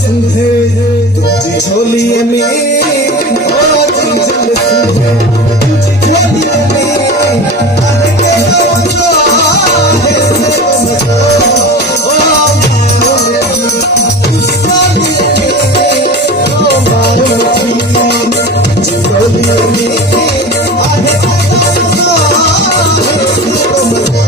सिंधे तुझी झोलिये में ओ जल सिंधे तुझी झोलिये में आने के मचो है से मचो ओ उसका लिए ओ मारो तुझी झोलिये में आने के मचो है से मचो